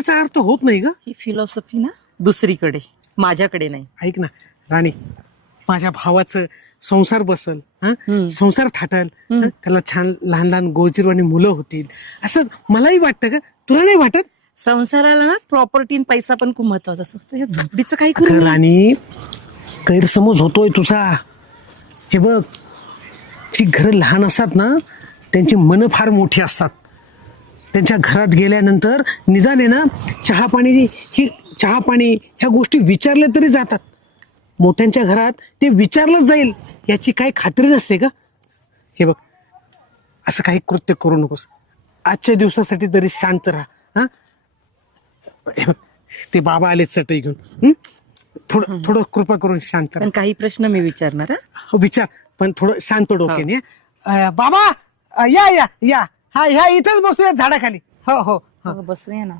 त्याचा अर्थ होत नाही ग. ही फिलॉसॉफी ना दुसरीकडे, माझ्याकडे नाही. ऐक ना राणी, माझ्या भावाचं संसार बसल, संसार थाटल, त्याला छान लहान लहान गोजीरवाणी मुलं होतील असं मलाही वाटतं का? तुला नाही वाटत? संसाराला ना प्रॉपर्टी आणि पैसा पण खूप महत्वाचा असतो. या झोपडीचं काही करू अगं राणी, गैरसमज होतोय तुझा. हे बघ, जी घरं लहान असतात ना त्यांची मनं फार मोठी असतात. त्यांच्या घरात गेल्यानंतर निदान आहे ना चहा पाणी ह्या गोष्टी विचारल्या तरी जातात. मोठ्यांच्या घरात ते विचारलं जाईल याची काही खात्री नसते का? हे बघ, असं काही कृत्य करू नकोस. आजच्या दिवसासाठी तरी शांत राहा. हे बघ, ते बाबा आले चटई घेऊन. थोडं कृपा करून शांत राहा. पण काही प्रश्न मी विचारणार. हो विचार, पण थोडं शांत डोक्याने. बाबा या या या. हा ह्या इथंच बसूया झाडाखाली. हो हो बसूया ना.